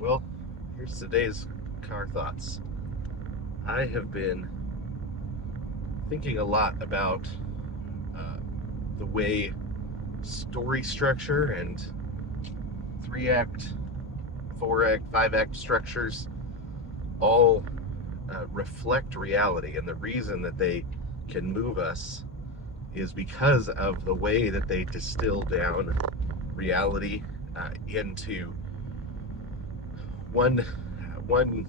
Well, here's today's car thoughts. I have been thinking a lot about uh, the way story structure and 3 act, 4 act, 5 act structures all reflect reality. And the reason that they can move us is because of the way that they distill down reality into one one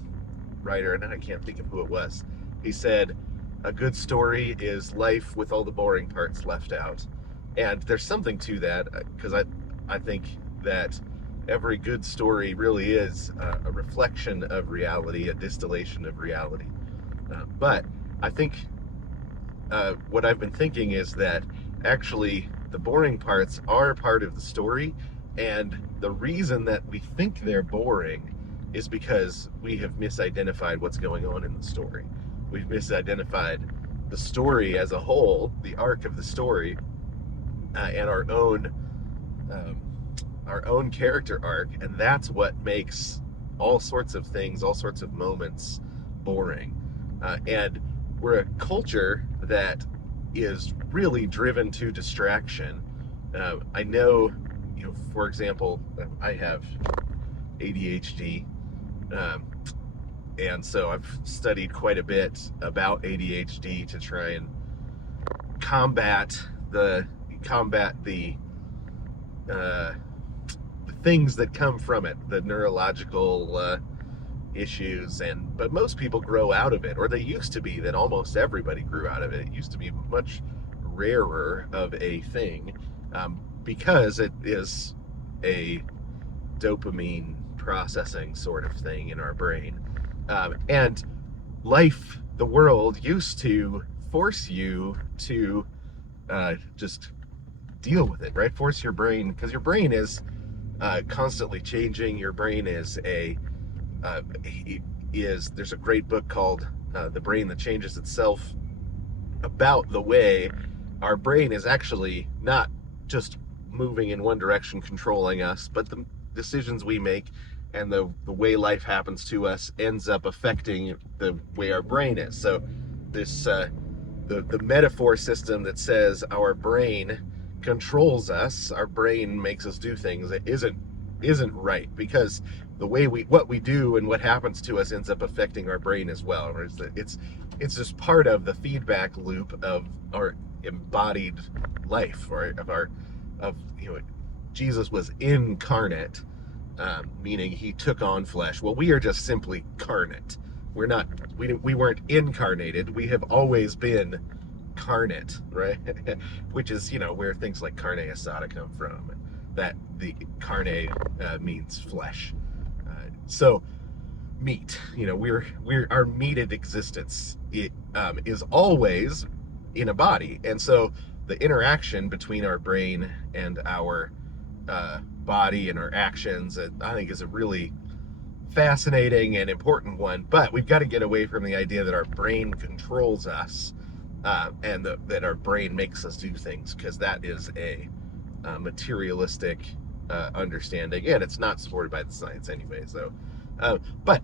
writer, and I can't think of who it was. He said, "A good story is life with all the boring parts left out," and there's something to that because I think that every good story really is a reflection of reality, a distillation of reality. But I think what I've been thinking is that actually the boring parts are part of the story, and the reason that we think they're boring is because we have misidentified what's going on in the story. We've misidentified the story as a whole, the arc of the story, and um, our own character arc, and that's what makes all sorts of things, all sorts of moments, boring. And we're a culture that is really driven to distraction. I know, for example, I have ADHD, um, and so I've studied quite a bit about ADHD to try and combat the combat uh, the things that come from it, the neurological issues. And but most people grow out of it, or they used to be that almost everybody grew out of it. It used to be much rarer of a thing, because it is a dopamine processing sort of thing in our brain. And life, the world, used to force you to just deal with it, right? Force your brain, because your brain is constantly changing. Your brain uh, is there's a great book called The Brain That Changes Itself, about the way our brain is actually not just moving in one direction, controlling us, but the decisions we make and the way life happens to us ends up affecting the way our brain is. So this the metaphor system that says our brain controls us, our brain makes us do things, that isn't right, because the way what we do and what happens to us ends up affecting our brain as well. It's just part of the feedback loop of our embodied life, or of Jesus was incarnate, meaning he took on flesh. Well, we are just simply carnate. We weren't incarnated. We have always been carnate, right? Which is where things like carne asada come from. That the carne means flesh. So meat. We're our meated existence. It is always in a body, and so the interaction between our brain and our body and our actions, I think, is a really fascinating and important one. But we've got to get away from the idea that our brain controls us, and that our brain makes us do things, because that is a materialistic understanding, and it's not supported by the science anyway. So, but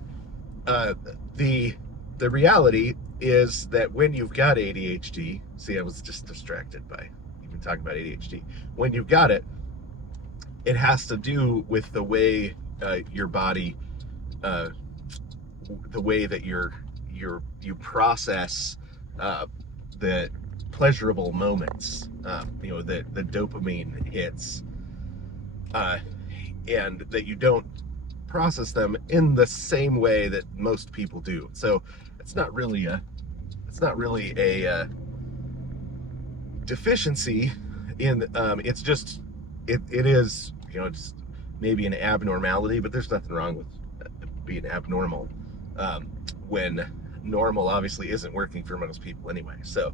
the reality is that when you've got ADHD, see, I was just distracted by even talking about ADHD. When you've got it, it has to do with the way your body, uh, the way that you process the pleasurable moments, the dopamine hits, and that you don't process them in the same way that most people do. So it's not really a deficiency in it's just it is just maybe an abnormality, but there's nothing wrong with being abnormal, when normal obviously isn't working for most people anyway. So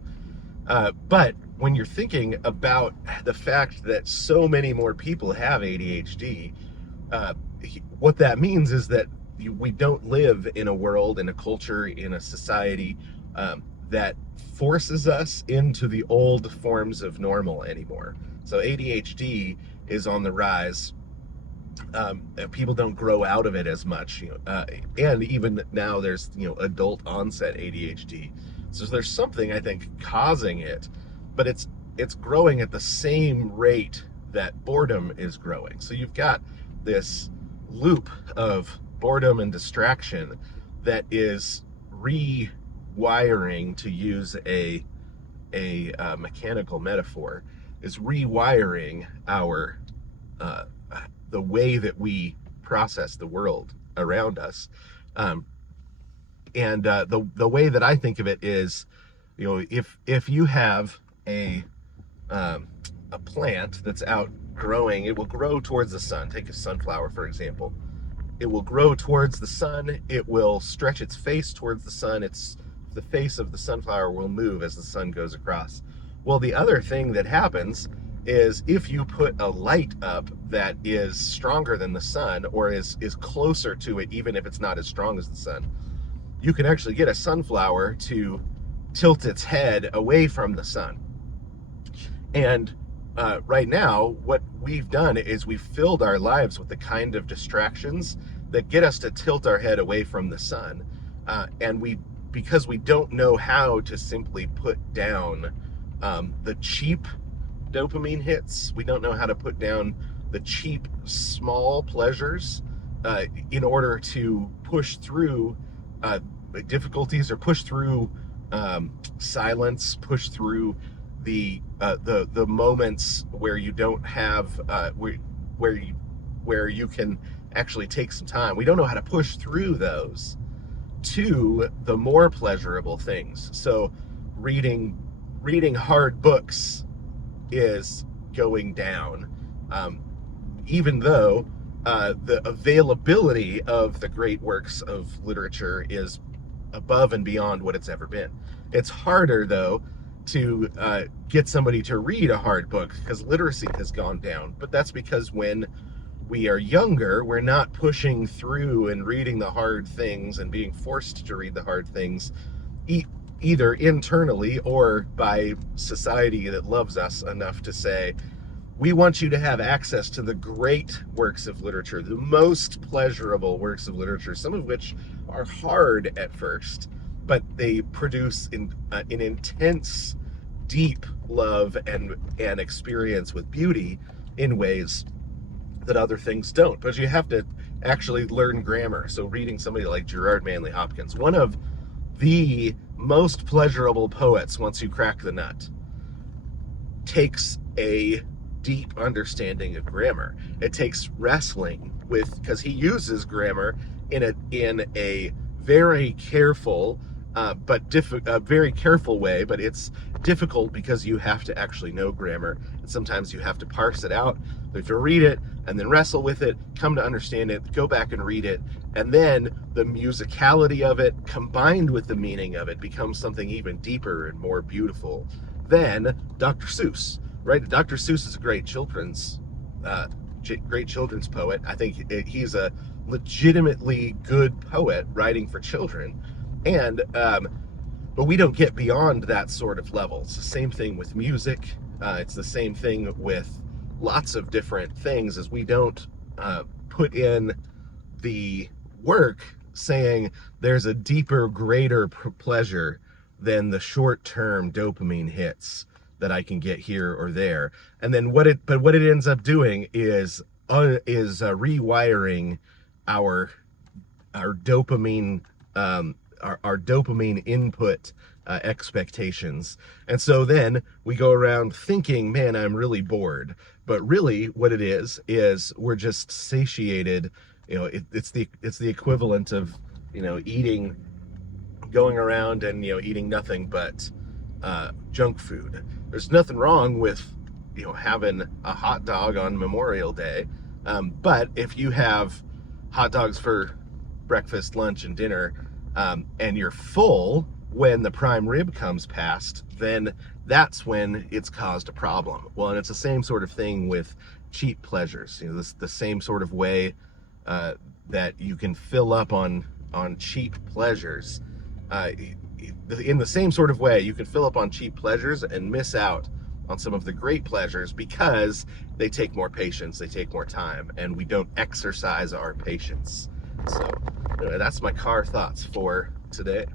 but when you're thinking about the fact that so many more people have ADHD, uh, what that means is that we don't live in a world, in a culture, in a society that forces us into the old forms of normal anymore. So ADHD is on the rise, People don't grow out of it as much, and even now there's adult onset ADHD. So there's something, I think, causing it, but it's growing at the same rate that boredom is growing. So you've got this loop of boredom and distraction that is rewiring, to use a mechanical metaphor, is rewiring our the way that we process the world around us. And the way that I think of it is, if you have a plant that's out growing, it will grow towards the sun. Take a sunflower, for example. It will grow towards the sun. It will stretch its face towards the sun. The face of the sunflower will move as the sun goes across. Well, the other thing that happens is, if you put a light up that is stronger than the sun, or is closer to it, even if it's not as strong as the sun, you can actually get a sunflower to tilt its head away from the sun. And right now, what we've done is we've filled our lives with the kind of distractions that get us to tilt our head away from the sun. And because we don't know how to simply put down the cheap dopamine hits, we don't know how to put down the cheap, small pleasures in order to push through difficulties, or push through silence, push through the moments where you don't have where you can actually take some time. We don't know how to push through those to the more pleasurable things. So reading hard books is going down, even though the availability of the great works of literature is above and beyond what it's ever been. It's harder, though, to get somebody to read a hard book, because literacy has gone down. But that's because when we are younger, we're not pushing through and reading the hard things and being forced to read the hard things, either internally or by society that loves us enough to say, we want you to have access to the great works of literature, the most pleasurable works of literature, some of which are hard at first, but they produce an intense, deep love and experience with beauty in ways that other things don't. But you have to actually learn grammar. So reading somebody like Gerard Manley Hopkins, one of the most pleasurable poets once you crack the nut, takes a deep understanding of grammar. It takes wrestling with, because he uses grammar in a very careful very careful way, but it's difficult because you have to actually know grammar, and sometimes you have to parse it out. You have to read it and then wrestle with it, come to understand it, go back and read it, and then the musicality of it combined with the meaning of it becomes something even deeper and more beautiful than Dr. Seuss. Right? Dr. Seuss is a great children's poet. I think he's a legitimately good poet writing for children. And but we don't get beyond that sort of level. It's the same thing with music. It's the same thing with lots of different things, as we don't put in the work saying there's a deeper, greater pleasure than the short-term dopamine hits that I can get here or there. And then what it ends up doing is rewiring our dopamine our dopamine input expectations. And so then we go around thinking, man, I'm really bored. But really what it is we're just satiated. It's the equivalent of, going around and, eating nothing but junk food. There's nothing wrong with, having a hot dog on Memorial Day. But if you have hot dogs for breakfast, lunch, and dinner, and you're full when the prime rib comes past, then that's when it's caused a problem. Well, and it's the same sort of thing with cheap pleasures. The same sort of way that you can fill up on cheap pleasures. In the same sort of way, you can fill up on cheap pleasures and miss out on some of the great pleasures because they take more patience, they take more time, and we don't exercise our patience. So anyway, that's my car thoughts for today.